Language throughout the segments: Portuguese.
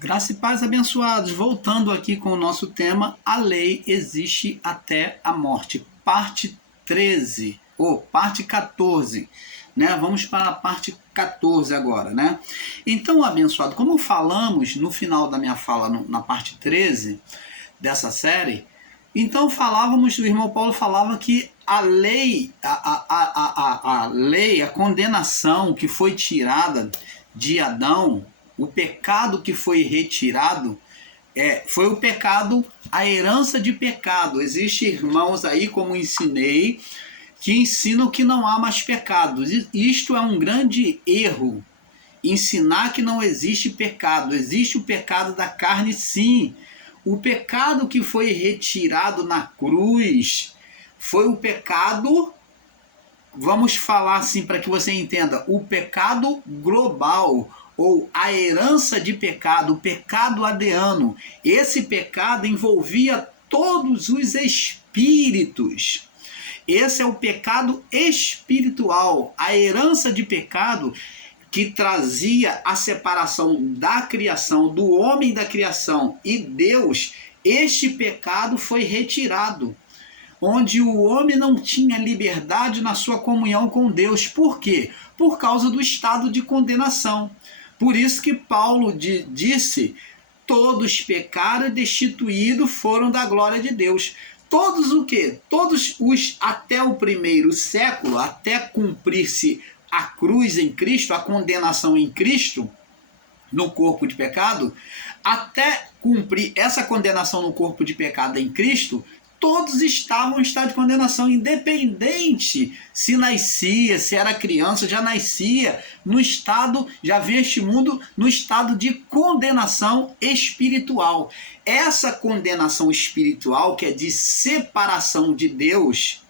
Graça e paz, abençoados. Voltando aqui com o nosso tema, a lei existe até a morte. Parte 13, ou parte 14, né? Vamos para a parte 14 agora, né? Então, abençoado, como falamos no final da minha fala, na parte 13 dessa série, então falávamos, o irmão Paulo falava que a lei, a lei, a condenação que foi tirada de Adão, o pecado que foi retirado, foi o pecado, a herança de pecado. Existem irmãos aí, como ensinei, que ensinam que não há mais pecados. Isto é um grande erro. Ensinar que não existe pecado. Existe o pecado da carne, sim. O pecado que foi retirado na cruz foi o pecado, vamos falar assim para que você entenda, o pecado global, ou a herança de pecado, o pecado adeano. Esse pecado envolvia todos os espíritos. Esse é o pecado espiritual, a herança de pecado que trazia a separação da criação, do homem da criação e Deus. Este pecado foi retirado, onde o homem não tinha liberdade na sua comunhão com Deus. Por quê? Por causa do estado de condenação. Por isso que Paulo disse: todos pecaram e destituídos foram da glória de Deus. Todos o quê? Todos os, até o primeiro século, até cumprir-se a cruz em Cristo, a condenação em Cristo, no corpo de pecado, até cumprir essa condenação no corpo de pecado em Cristo, todos estavam em estado de condenação, independente se nascia, se era criança, já nascia no estado, já veio este mundo no estado de condenação espiritual. Essa condenação espiritual, que é de separação de Deus,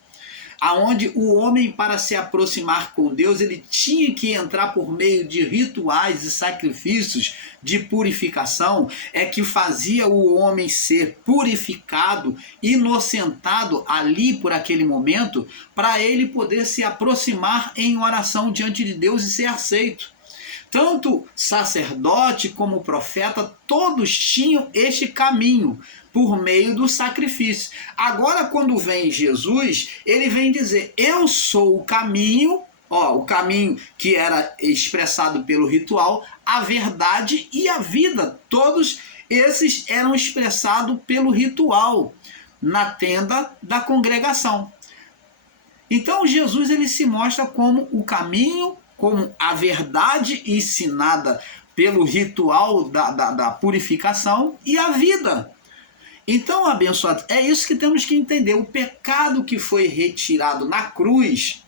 aonde o homem, para se aproximar com Deus, ele tinha que entrar por meio de rituais e sacrifícios de purificação, é que fazia o homem ser purificado, inocentado ali por aquele momento, para ele poder se aproximar em oração diante de Deus e ser aceito. Tanto sacerdote como profeta, todos tinham este caminho por meio do sacrifício. Agora, quando vem Jesus, ele vem dizer: eu sou o caminho, o caminho que era expressado pelo ritual, a verdade e a vida. Todos esses eram expressados pelo ritual na tenda da congregação. Então Jesus, ele se mostra como o caminho, como a verdade ensinada pelo ritual da purificação e a vida. Então, abençoados, é isso que temos que entender. O pecado que foi retirado na cruz,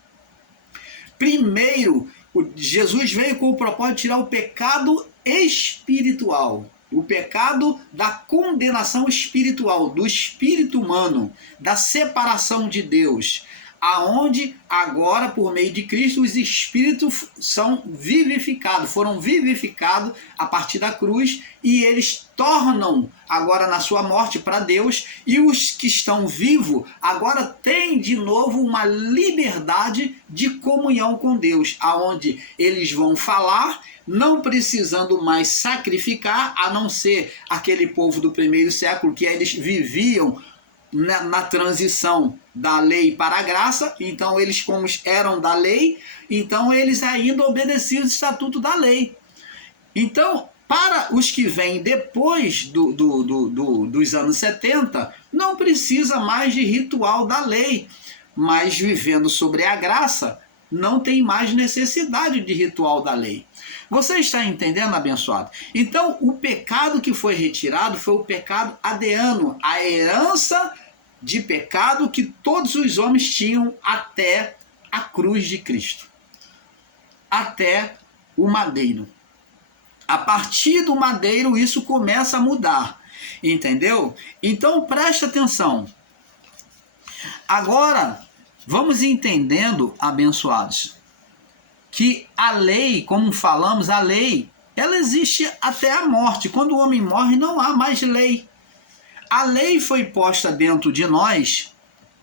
primeiro, Jesus veio com o propósito de tirar o pecado espiritual, o pecado da condenação espiritual, do espírito humano, da separação de Deus, aonde agora, por meio de Cristo, os espíritos são vivificados, foram vivificados a partir da cruz, e eles tornam agora na sua morte para Deus, e os que estão vivos agora têm de novo uma liberdade de comunhão com Deus, aonde eles vão falar, não precisando mais sacrificar, a não ser aquele povo do primeiro século, que eles viviam na transição da lei para a graça. Então eles, como eram da lei, então eles ainda obedeciam o estatuto da lei. Então, para os que vêm depois dos anos 70, não precisa mais de ritual da lei, mas vivendo sobre a graça, não tem mais necessidade de ritual da lei. Você está entendendo, abençoado? Então, o pecado que foi retirado foi o pecado adeano, a herança de pecado que todos os homens tinham até a cruz de Cristo, até o madeiro. A partir do madeiro, isso começa a mudar, entendeu? Então, preste atenção. Agora, vamos entendendo, abençoados, que a lei, como falamos, a lei, ela existe até a morte. Quando o homem morre, não há mais lei. A lei foi posta dentro de nós,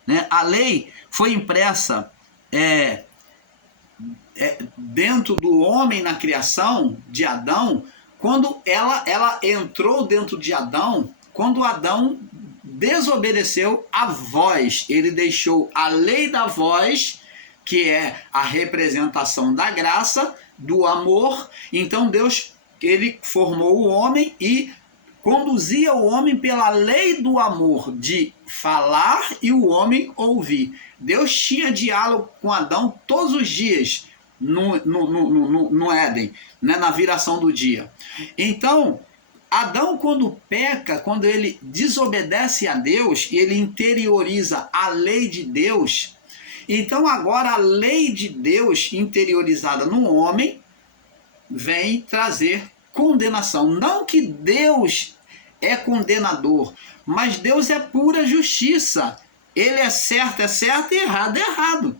né? A lei foi impressa dentro do homem na criação de Adão, quando ela entrou dentro de Adão, quando Adão desobedeceu a voz, ele deixou a lei da voz, que é a representação da graça, do amor. Então Deus, ele formou o homem e conduzia o homem pela lei do amor, de falar e o homem ouvir. Deus tinha diálogo com Adão todos os dias no Éden, né, na viração do dia. Então, Adão, quando peca, quando ele desobedece a Deus, ele interioriza a lei de Deus. Então, agora a lei de Deus interiorizada no homem vem trazer condenação. Não que Deus é condenador, mas Deus é pura justiça. Ele é certo e errado é errado.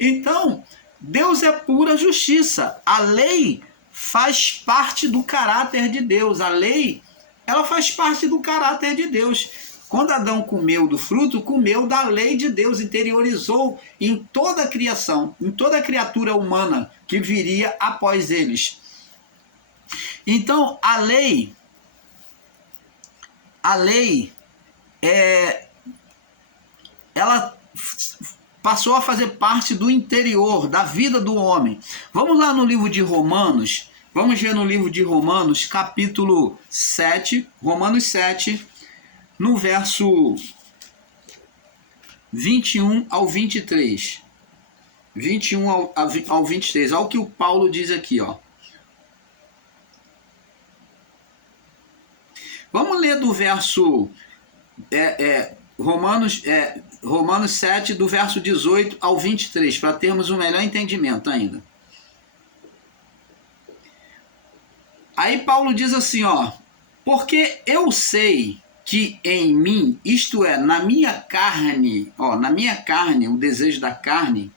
Então, Deus é pura justiça. A lei faz parte do caráter de Deus. A lei, ela faz parte do caráter de Deus. Quando Adão comeu do fruto, comeu da lei de Deus, interiorizou em toda a criação, em toda a criatura humana que viria após eles. Então, a lei ela passou a fazer parte do interior, da vida do homem. Vamos lá no livro de Romanos, vamos ver no livro de Romanos, capítulo 7, Romanos 7, no verso 21 ao 23. 21 ao 23, olha o que o Paulo diz aqui, ó. Vamos ler do verso Romanos 7, do verso 18 ao 23, para termos um melhor entendimento ainda. Aí Paulo diz assim, ó: porque eu sei que em mim, isto é, na minha carne, o desejo da carne,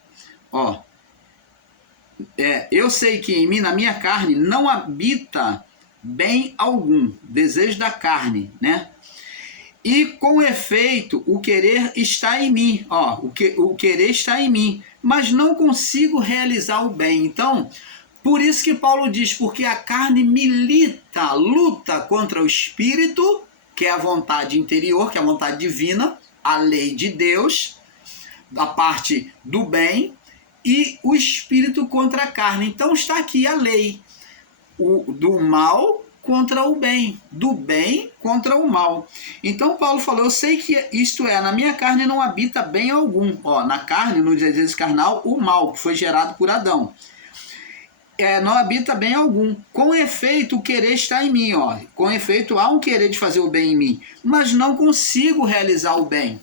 eu sei que em mim, na minha carne, não habita bem algum, desejo da carne, né? E com efeito, o querer está em mim, o querer está em mim, mas não consigo realizar o bem. Então, por isso que Paulo diz, porque a carne milita, luta contra o espírito, que é a vontade interior, que é a vontade divina, a lei de Deus, a parte do bem, e o espírito contra a carne. Então está aqui a lei. Do mal contra o bem, do bem contra o mal. Então Paulo falou, eu sei que isto é, na minha carne não habita bem algum. Na carne, no desejo carnal, o mal que foi gerado por Adão. Não habita bem algum. Com efeito, o querer está em mim. Com efeito, há um querer de fazer o bem em mim, mas não consigo realizar o bem.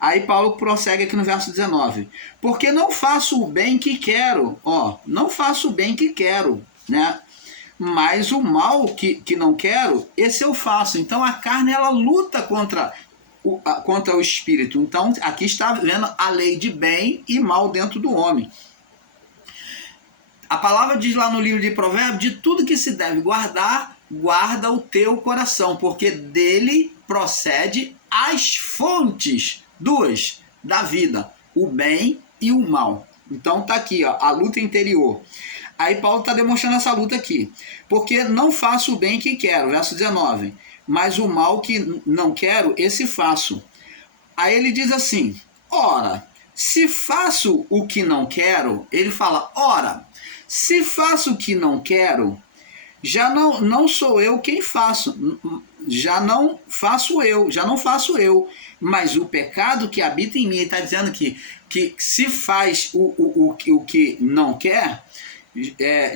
Aí Paulo prossegue aqui no verso 19. Porque não faço o bem que quero. Não faço o bem que quero, né? Mas o mal que não quero, esse eu faço. Então a carne, ela luta contra o espírito. Então aqui está vendo a lei de bem e mal dentro do homem. A palavra diz lá no livro de Provérbios, de tudo que se deve guardar, guarda o teu coração, porque dele procede as fontes da vida, o bem e o mal. Então tá aqui, a luta interior. Aí Paulo está demonstrando essa luta aqui. Porque não faço o bem que quero, verso 19. Mas o mal que não quero, esse faço. Aí ele diz assim, ora, se faço o que não quero, ele fala, ora, se faço o que não quero, já não sou eu quem faço, já não faço eu, mas o pecado que habita em mim, ele está dizendo que se faz o que não quer,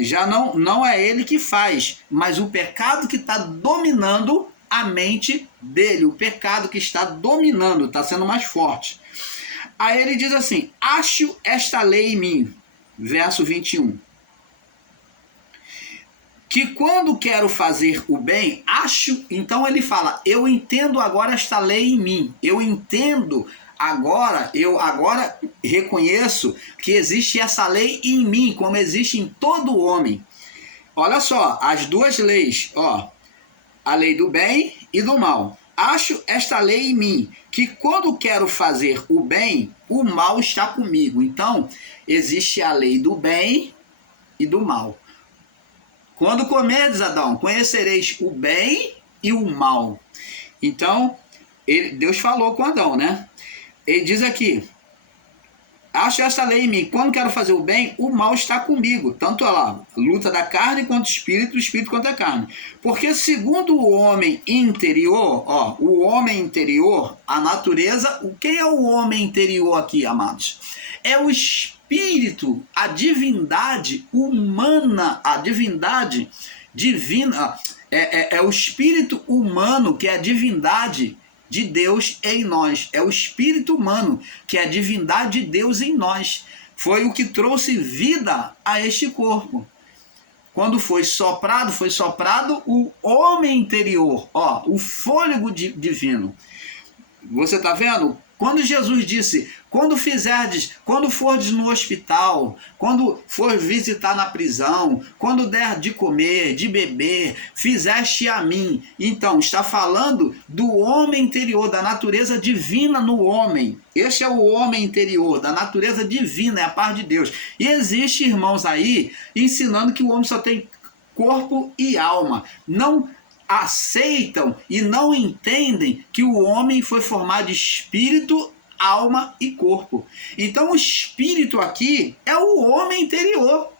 já não é ele que faz, mas o pecado que está dominando a mente dele, o pecado que está dominando, está sendo mais forte. Aí ele diz assim, acho esta lei em mim, verso 21, que quando quero fazer o bem, acho, então ele fala, eu entendo agora esta lei em mim, eu entendo agora, eu agora reconheço que existe essa lei em mim, como existe em todo homem. Olha só, as duas leis, a lei do bem e do mal. Acho esta lei em mim, que quando quero fazer o bem, o mal está comigo. Então, existe a lei do bem e do mal. Quando comerdes, Adão, conhecereis o bem e o mal. Então, Deus falou com Adão, né? Ele diz aqui: acho esta lei em mim, quando quero fazer o bem, o mal está comigo. Tanto a luta da carne quanto o espírito quanto a carne. Porque segundo o homem interior, o homem interior, a natureza, quem é o homem interior aqui, amados? É o espírito, a divindade humana, a divindade divina, é o espírito humano que é a divindade de Deus em nós. É o espírito humano, que é a divindade de Deus em nós. Foi o que trouxe vida a este corpo. Quando foi soprado o homem interior, o fôlego divino. Você está vendo? Quando Jesus disse: quando fordes no hospital, quando for visitar na prisão, quando der de comer, de beber, fizeste a mim. Então, está falando do homem interior, da natureza divina no homem. Este é o homem interior, da natureza divina, é a parte de Deus. E existe irmãos aí ensinando que o homem só tem corpo e alma. Não aceitam e não entendem que o homem foi formado de espírito, alma e corpo. Então o espírito aqui é o homem interior.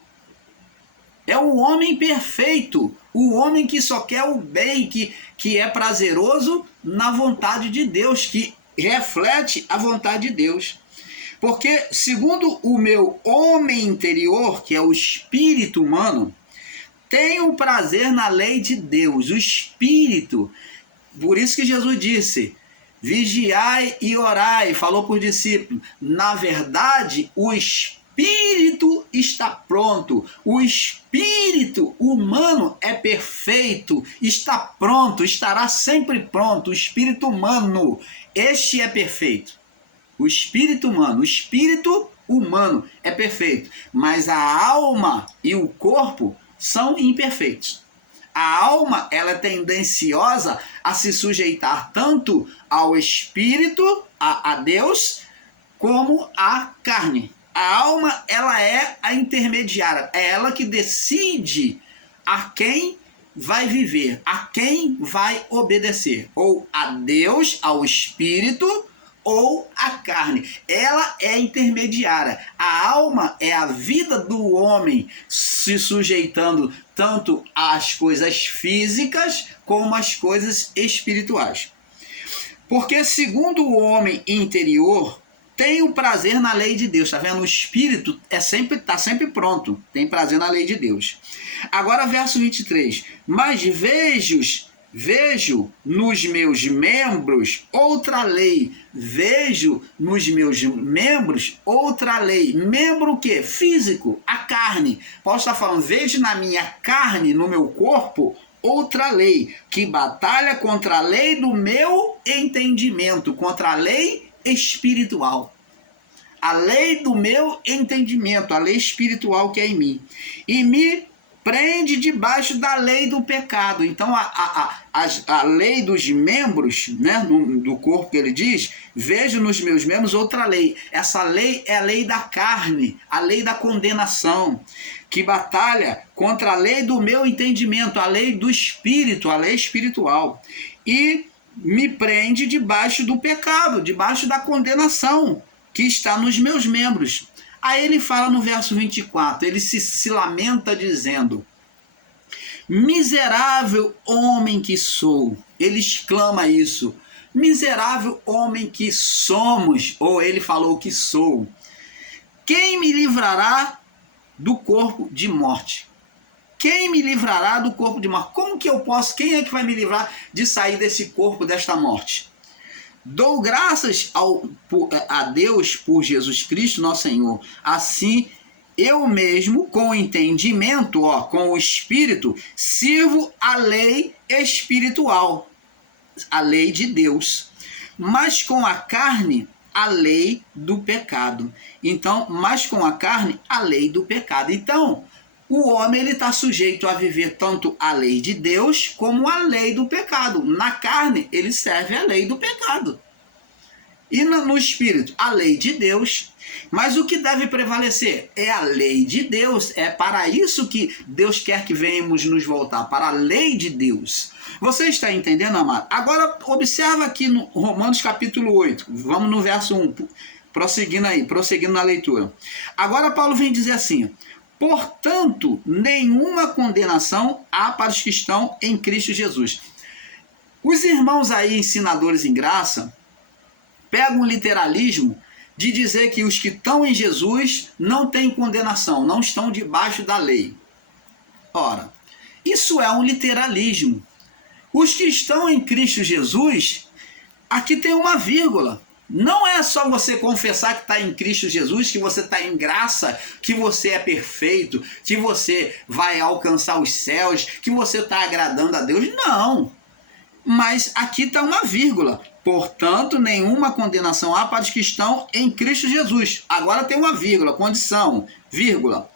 É o homem perfeito, o homem que só quer o bem, que é prazeroso na vontade de Deus, que reflete a vontade de Deus. Porque segundo o meu homem interior, que é o espírito humano, tenho prazer na lei de Deus, o Espírito. Por isso que Jesus disse: vigiai e orai, falou para os discípulos. Na verdade, o Espírito está pronto. O Espírito humano é perfeito, está pronto, estará sempre pronto. O Espírito humano, este é perfeito. O Espírito humano é perfeito. Mas a alma e o corpo são imperfeitos. A alma, ela é tendenciosa a se sujeitar tanto ao espírito, a Deus, como à carne. A alma, ela é a intermediária, é ela que decide a quem vai viver, a quem vai obedecer, ou a Deus, ao espírito, ou a carne. Ela é intermediária. A alma é a vida do homem se sujeitando tanto às coisas físicas como às coisas espirituais. Porque segundo o homem interior, tem o prazer na lei de Deus. Está vendo? O espírito está sempre pronto. Tem prazer na lei de Deus. Agora verso 23. Mas vejo nos meus membros outra lei. Vejo nos meus membros outra lei. Membro o quê? Físico, a carne. Paulo está falando: vejo na minha carne, no meu corpo, outra lei, que batalha contra a lei do meu entendimento, contra a lei espiritual. A lei do meu entendimento, a lei espiritual que é em mim. E me prende debaixo da lei do pecado. Então a lei dos membros, né, do corpo, que ele diz: vejo nos meus membros outra lei. Essa lei é a lei da carne, a lei da condenação, que batalha contra a lei do meu entendimento, a lei do espírito, a lei espiritual. E me prende debaixo do pecado, debaixo da condenação que está nos meus membros. Aí ele fala no verso 24, ele se lamenta dizendo: miserável homem que sou. Ele exclama isso: miserável homem que somos. Ou ele falou que sou. Quem me livrará do corpo de morte? Quem me livrará do corpo de morte? Como que eu posso? Quem é que vai me livrar de sair desse corpo, desta morte? Dou graças a Deus por Jesus Cristo, nosso Senhor. Assim, eu mesmo, com o entendimento, com o Espírito, sirvo a lei espiritual, a lei de Deus. Mas com a carne, a lei do pecado. Então, mas com a carne, a lei do pecado. Então, o homem está sujeito a viver tanto a lei de Deus como a lei do pecado. Na carne, ele serve a lei do pecado. E no Espírito, a lei de Deus. Mas o que deve prevalecer? É a lei de Deus. É para isso que Deus quer que venhamos nos voltar, para a lei de Deus. Você está entendendo, amado? Agora, observa aqui no Romanos capítulo 8. Vamos no verso 1, prosseguindo na leitura. Agora Paulo vem dizer assim: portanto, nenhuma condenação há para os que estão em Cristo Jesus. Os irmãos aí, ensinadores em graça, pegam o literalismo de dizer que os que estão em Jesus não têm condenação, não estão debaixo da lei. Ora, isso é um literalismo. Os que estão em Cristo Jesus, aqui tem uma vírgula. Não é só você confessar que está em Cristo Jesus, que você está em graça, que você é perfeito, que você vai alcançar os céus, que você está agradando a Deus. Não. Mas aqui está uma vírgula. Portanto, nenhuma condenação há para os que estão em Cristo Jesus. Agora tem uma vírgula, condição, vírgula.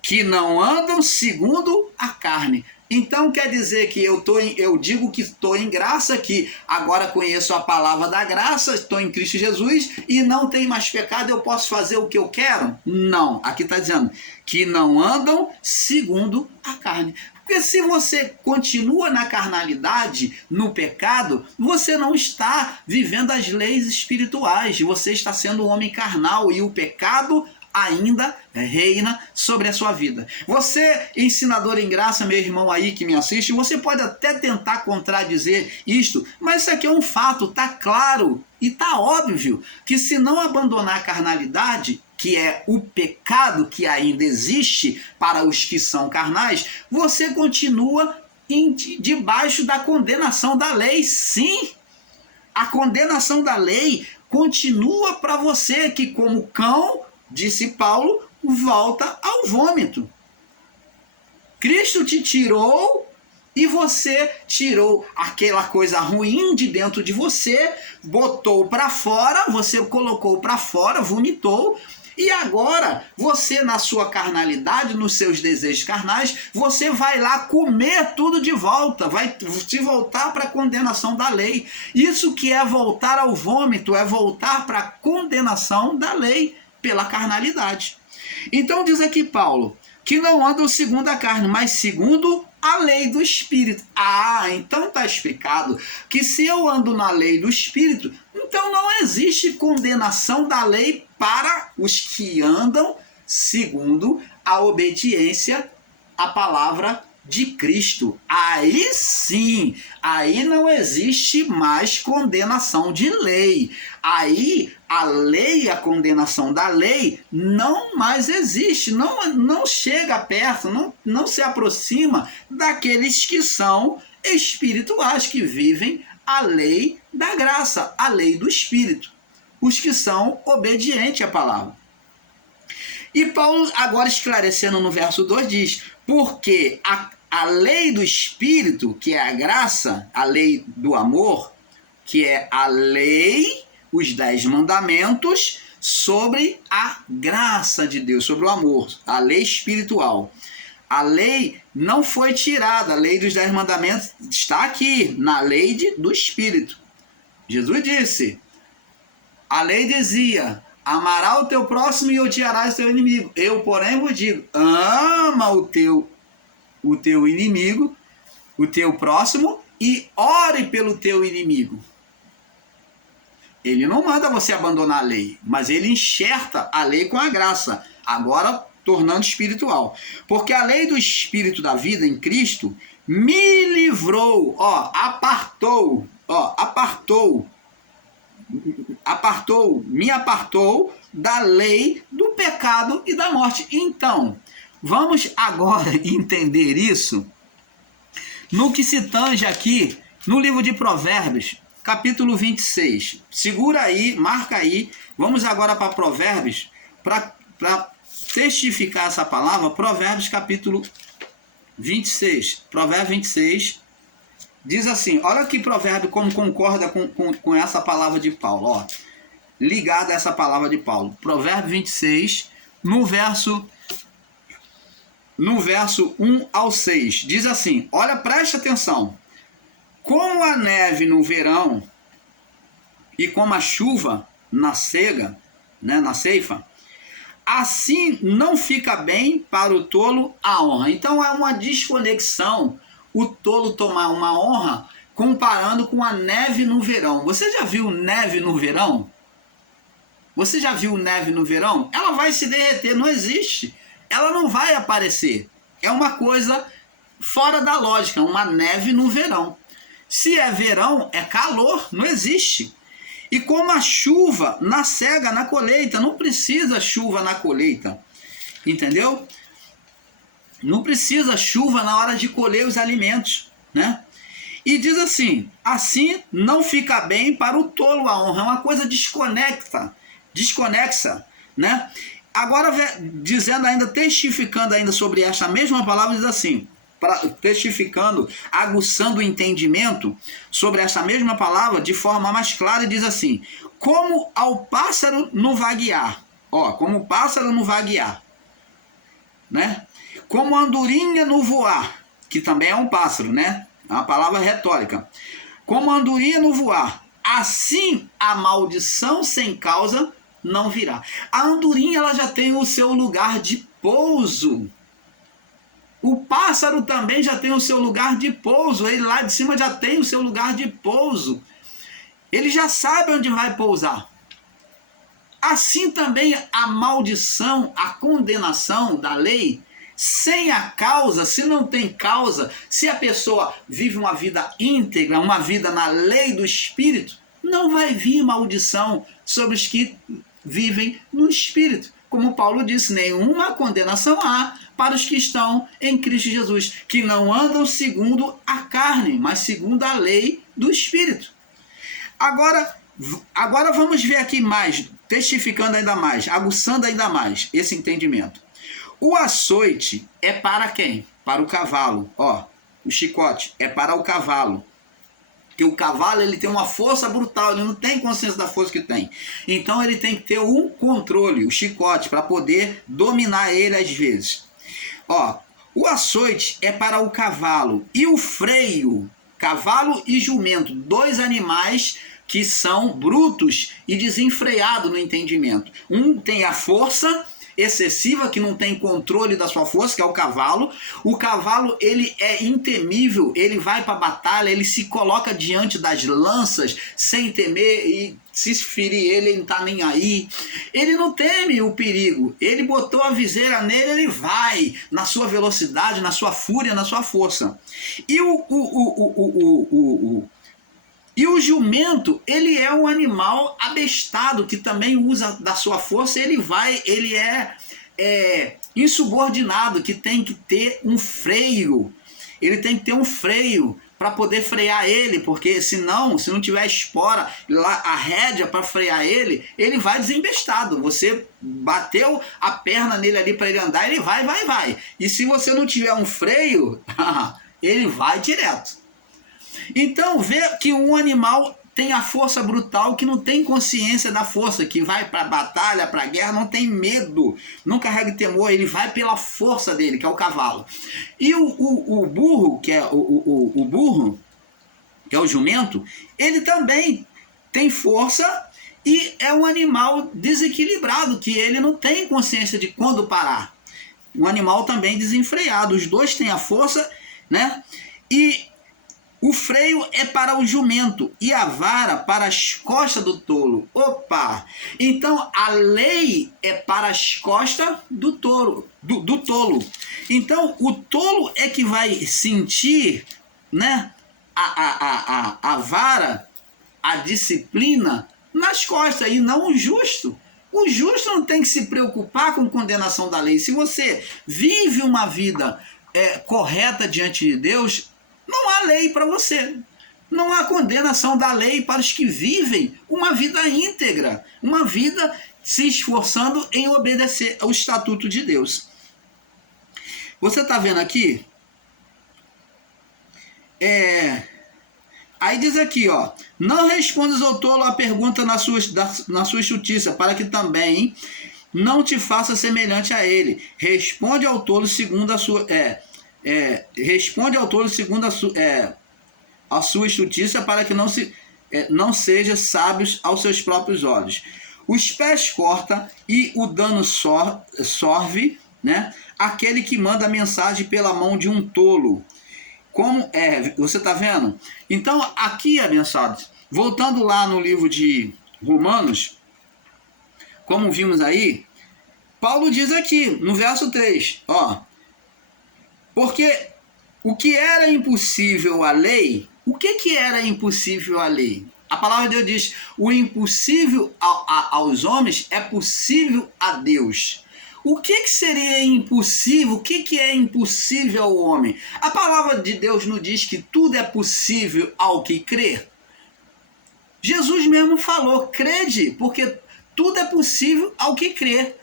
Que não andam segundo a carne. Então quer dizer que eu digo que estou em graça, que agora conheço a palavra da graça, estou em Cristo Jesus e não tem mais pecado, eu posso fazer o que eu quero? Não, aqui está dizendo que não andam segundo a carne. Porque se você continua na carnalidade, no pecado, você não está vivendo as leis espirituais, você está sendo um homem carnal e o pecado ainda reina sobre a sua vida. Você, ensinador em graça, meu irmão aí que me assiste, você pode até tentar contradizer isto, mas isso aqui é um fato, está claro e está óbvio que se não abandonar a carnalidade, que é o pecado que ainda existe para os que são carnais, você continua debaixo da condenação da lei. Sim, a condenação da lei continua para você, que como cão, disse Paulo, volta ao vômito. Cristo te tirou e você tirou aquela coisa ruim de dentro de você, botou para fora, você colocou para fora, vomitou, e agora você na sua carnalidade, nos seus desejos carnais, você vai lá comer tudo de volta, vai te voltar para a condenação da lei. Isso que é voltar ao vômito, é voltar para a condenação da lei pela carnalidade. Então diz aqui Paulo, que não andam segundo a carne, mas segundo a lei do Espírito. Ah, então está explicado que se eu ando na lei do Espírito, então não existe condenação da lei para os que andam segundo a obediência à palavra de Cristo. Aí sim, aí não existe mais condenação de lei. Aí a lei, a condenação da lei não mais existe, não chega perto, não se aproxima daqueles que são espirituais, que vivem a lei da graça, a lei do Espírito, os que são obedientes à palavra. E Paulo, agora esclarecendo no verso 2, diz: porque a lei do Espírito, que é a graça, a lei do amor, que é a lei, os 10 mandamentos, sobre a graça de Deus, sobre o amor, a lei espiritual. A lei não foi tirada, a lei dos 10 mandamentos está aqui, na lei do Espírito. Jesus disse, a lei dizia: amarás o teu próximo e odiarás o teu inimigo. Eu, porém, vos digo, ama o teu inimigo, o teu próximo, e ore pelo teu inimigo. Ele não manda você abandonar a lei, mas ele enxerta a lei com a graça, agora tornando espiritual. Porque a lei do Espírito da vida em Cristo me livrou, me apartou da lei do pecado e da morte. Então, vamos agora entender isso no que se tange aqui no livro de Provérbios, capítulo 26. Segura aí, marca aí. Vamos agora para Provérbios, para testificar essa palavra. Provérbios, capítulo 26. Provérbios 26 diz assim, olha que provérbio como concorda com essa palavra de Paulo, ó, ligada a essa palavra de Paulo. Provérbio 26, no verso 1 ao 6, diz assim, olha, preste atenção. Como a neve no verão e como a chuva na cega, né, na ceifa, assim não fica bem para o tolo a honra. Então é uma desconexão o tolo tomar uma honra comparando com a neve no verão. Você já viu neve no verão? Você já viu neve no verão? Ela vai se derreter, não existe. Ela não vai aparecer. É uma coisa fora da lógica, uma neve no verão. Se é verão, é calor, não existe. E como a chuva na cega, na colheita, não precisa chuva na colheita, entendeu? Não precisa chuva na hora de colher os alimentos, né? E diz assim, assim não fica bem para o tolo a honra, é uma coisa desconexa, né? Agora, dizendo ainda, testificando ainda sobre esta mesma palavra, diz assim, testificando, aguçando o entendimento sobre essa mesma palavra de forma mais clara, diz assim, como ao pássaro no vaguear, como o pássaro no vaguear, né? Como a andorinha no voar, que também é um pássaro, né? É uma palavra retórica. Como a andorinha no voar, assim a maldição sem causa não virá. A andorinha, ela já tem o seu lugar de pouso. O pássaro também já tem o seu lugar de pouso. Ele lá de cima já tem o seu lugar de pouso. Ele já sabe onde vai pousar. Assim também a maldição, a condenação da lei, sem a causa, se não tem causa, se a pessoa vive uma vida íntegra, uma vida na lei do Espírito, não vai vir maldição sobre os que vivem no Espírito. Como Paulo disse, nenhuma condenação há para os que estão em Cristo Jesus, que não andam segundo a carne, mas segundo a lei do Espírito. Agora vamos ver aqui mais, testificando ainda mais, aguçando ainda mais esse entendimento. O açoite é para quem? Para o cavalo. O chicote é para o cavalo. Porque o cavalo, ele tem uma força brutal, ele não tem consciência da força que tem. Então ele tem que ter um controle, o chicote, para poder dominar ele às vezes. O açoite é para o cavalo e o freio, cavalo e jumento, dois animais que são brutos e desenfreados no entendimento. Um tem a força excessiva, que não tem controle da sua força, que é o cavalo. O cavalo, ele é intemível, ele vai para a batalha, ele se coloca diante das lanças sem temer, e se ferir ele não está nem aí. Ele não teme o perigo, ele botou a viseira nele, ele vai na sua velocidade, na sua fúria, na sua força. E o jumento, ele é um animal abestado, que também usa da sua força, ele é insubordinado, que tem que ter um freio. Ele tem que ter um freio para poder frear ele, porque senão, se não tiver espora, a rédea para frear ele, ele vai desembestado. Você bateu a perna nele ali para ele andar, ele vai. E se você não tiver um freio, ele vai direto. Então vê que um animal tem a força brutal, que não tem consciência da força, que vai para a batalha, para a guerra, não tem medo, não carrega temor, ele vai pela força dele, que é o cavalo. E o burro, que é o burro, que é o jumento, ele também tem força e é um animal desequilibrado, que ele não tem consciência de quando parar. Um animal também desenfreado, os dois têm a força, né? E o freio é para o jumento e a vara para as costas do tolo. Opa! Então a lei é para as costas do tolo. Então o tolo é que vai sentir, né, a vara, a disciplina nas costas, e não o justo. O justo não tem que se preocupar com condenação da lei. Se você vive uma vida correta diante de Deus, não há lei para você. Não há condenação da lei para os que vivem uma vida íntegra, uma vida se esforçando em obedecer ao estatuto de Deus. Você está vendo aqui? Aí diz aqui, não respondas ao tolo a pergunta na sua justiça, para que também não te faça semelhante a ele. Responde ao tolo segundo a sua... responde ao tolo segundo a sua justiça, para que não se não seja sábios aos seus próprios olhos. Os pés corta e o dano sorve, né? Aquele que manda a mensagem pela mão de um tolo. Como você está vendo? Então, aqui, abençoados, voltando lá no livro de Romanos, como vimos aí, Paulo diz aqui, no verso 3, porque o que era impossível à lei, o que era impossível à lei? A palavra de Deus diz, o impossível aos homens é possível a Deus. O que seria impossível? O que é impossível ao homem? A palavra de Deus nos diz que tudo é possível ao que crê. Jesus mesmo falou, crede, porque tudo é possível ao que crê.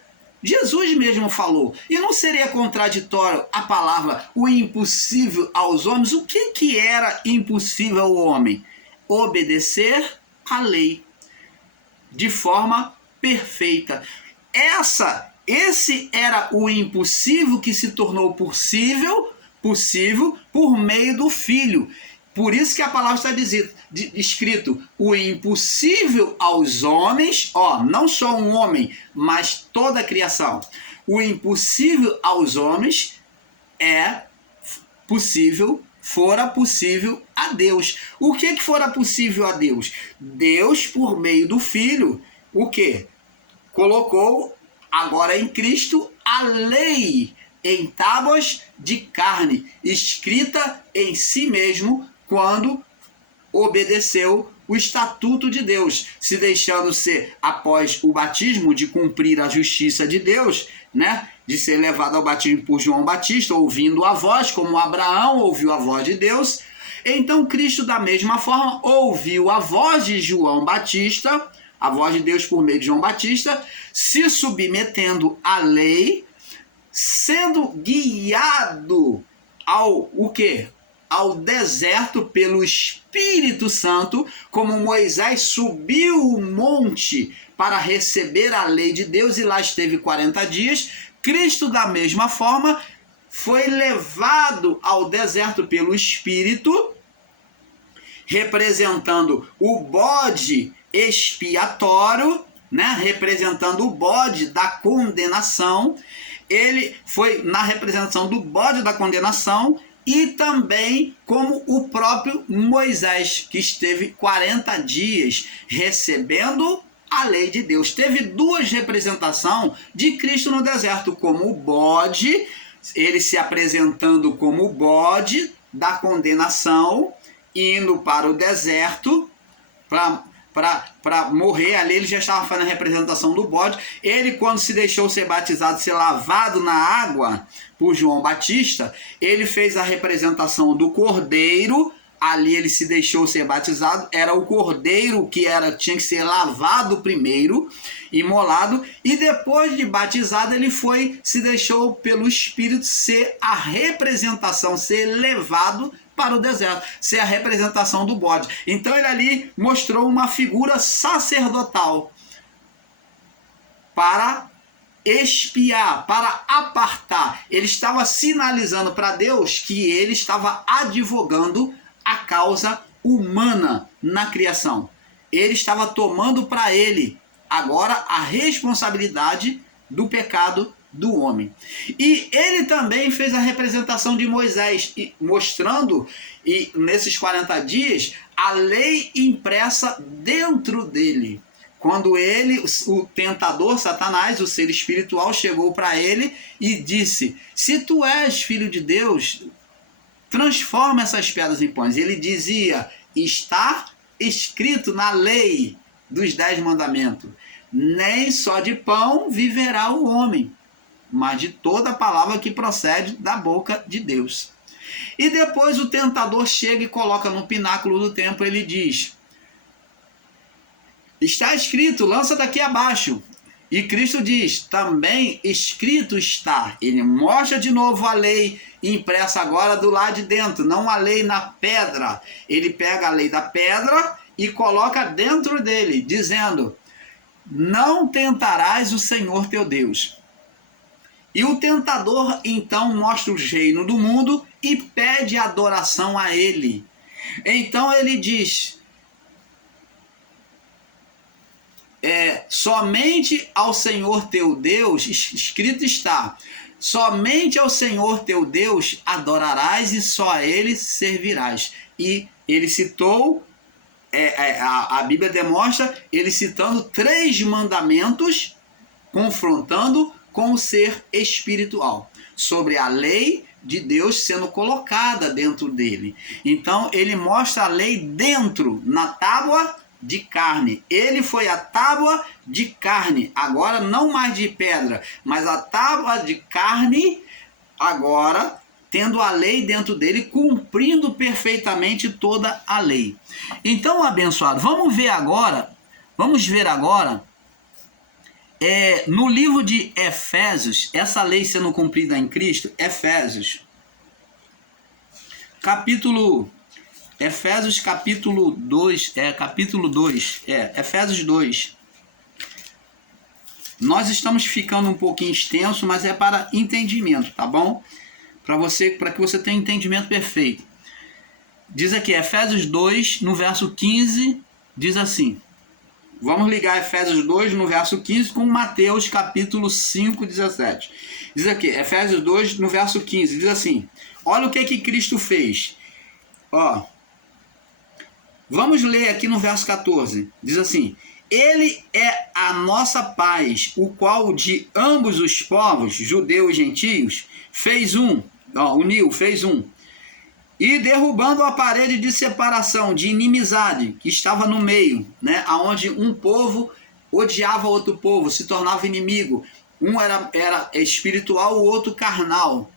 Jesus mesmo falou. E não seria contraditório a palavra o impossível aos homens? O que era impossível ao homem? Obedecer à lei de forma perfeita. Esse era o impossível que se tornou possível por meio do Filho. Por isso que a palavra está escrito, o impossível aos homens, não só um homem, mas toda a criação. O impossível aos homens é possível, fora possível a Deus. O que fora possível a Deus? Deus, por meio do Filho, o quê? Colocou agora em Cristo a lei em tábuas de carne, escrita em si mesmo, quando obedeceu o estatuto de Deus, se deixando ser, após o batismo, de cumprir a justiça de Deus, né? De ser levado ao batismo por João Batista, ouvindo a voz, como Abraão ouviu a voz de Deus. Então Cristo, da mesma forma, ouviu a voz de João Batista, a voz de Deus por meio de João Batista, se submetendo à lei, sendo guiado ao deserto pelo Espírito Santo, como Moisés subiu o monte para receber a lei de Deus e lá esteve 40 dias, Cristo, da mesma forma, foi levado ao deserto pelo Espírito, representando o bode expiatório, né? Representando o bode da condenação. Ele foi na representação do bode da condenação e também como o próprio Moisés, que esteve 40 dias recebendo a lei de Deus. Teve duas representações de Cristo no deserto, como o bode, ele se apresentando como o bode da condenação, indo para o deserto para morrer. Ali ele já estava fazendo a representação do bode. Ele, quando se deixou ser batizado, ser lavado na água por João Batista, ele fez a representação do cordeiro. Ali ele se deixou ser batizado, era o cordeiro que tinha que ser lavado primeiro, imolado, e depois de batizado ele se deixou pelo Espírito ser a representação, ser levado para o deserto, ser a representação do bode. Então ele ali mostrou uma figura sacerdotal para expiar, para apartar. Ele estava sinalizando para Deus que ele estava advogando a causa humana na criação. Ele estava tomando para ele agora a responsabilidade do pecado do homem. E ele também fez a representação de Moisés, mostrando, nesses 40 dias, a lei impressa dentro dele. Quando o tentador, Satanás, o ser espiritual, chegou para ele e disse: se tu és filho de Deus, transforma essas pedras em pães. Ele dizia: está escrito na lei dos 10 mandamentos, nem só de pão viverá o homem, mas de toda a palavra que procede da boca de Deus. E depois o tentador chega e coloca no pináculo do templo, ele diz: está escrito, lança daqui abaixo. E Cristo diz, também escrito está. Ele mostra de novo a lei impressa agora do lado de dentro, não a lei na pedra. Ele pega a lei da pedra e coloca dentro dele, dizendo: não tentarás o Senhor teu Deus. E o tentador então mostra o reino do mundo e pede adoração a ele. Então ele diz: somente ao Senhor teu Deus, escrito está, somente ao Senhor teu Deus adorarás e só a Ele servirás. E ele citou, a Bíblia demonstra ele citando 3 mandamentos, confrontando com o ser espiritual, sobre a lei de Deus sendo colocada dentro dele. Então ele mostra a lei dentro, na tábua de carne. Ele foi a tábua de carne, agora não mais de pedra, mas a tábua de carne, agora tendo a lei dentro dele, cumprindo perfeitamente toda a lei. Então, abençoado, vamos ver agora, no livro de Efésios, essa lei sendo cumprida em Cristo, Efésios capítulo 2, Efésios 2. Nós estamos ficando um pouquinho extenso, mas é para entendimento, tá bom? Para que você tenha um entendimento perfeito. Diz aqui, Efésios 2, no verso 15, diz assim. Vamos ligar Efésios 2, no verso 15, com Mateus, capítulo 5, 17. Diz aqui, Efésios 2, no verso 15, diz assim. Olha o que Cristo fez. Ó, vamos ler aqui no verso 14. Diz assim. Ele é a nossa paz, o qual de ambos os povos, judeus e gentios, uniu, fez um. E derrubando a parede de separação, de inimizade, que estava no meio, né, onde um povo odiava outro povo, se tornava inimigo. Um era espiritual, o outro carnal.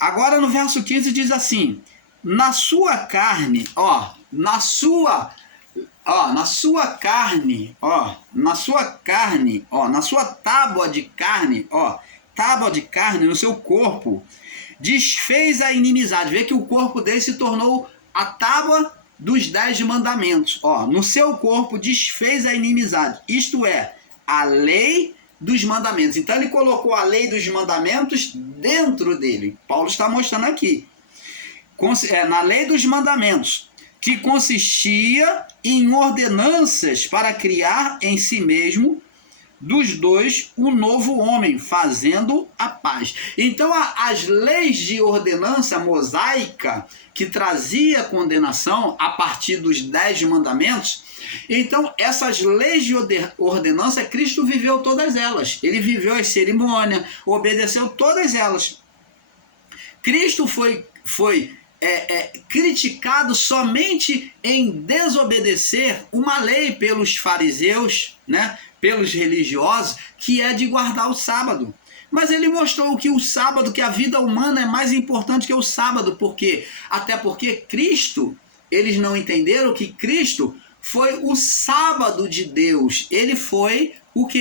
Agora no verso 15 diz assim, na sua carne, na sua tábua de carne, no seu corpo, desfez a inimizade. Vê que o corpo dele se tornou a tábua dos 10 mandamentos. No seu corpo desfez a inimizade. Isto é, a lei dos mandamentos. Então ele colocou a lei dos mandamentos dentro dele. Paulo está mostrando aqui. Na lei dos mandamentos, que consistia em ordenanças para criar em si mesmo dos dois um novo homem, fazendo a paz. Então as leis de ordenança mosaica, que trazia condenação a partir dos 10 mandamentos, então essas leis de ordenança, Cristo viveu todas elas. Ele viveu as cerimônias, obedeceu todas elas. Cristo foi criticado somente em desobedecer uma lei pelos fariseus, né, pelos religiosos, que é de guardar o sábado. Mas ele mostrou que o sábado, que a vida humana é mais importante que o sábado. Por quê? Até porque Cristo, eles não entenderam que Cristo foi o sábado de Deus. Ele foi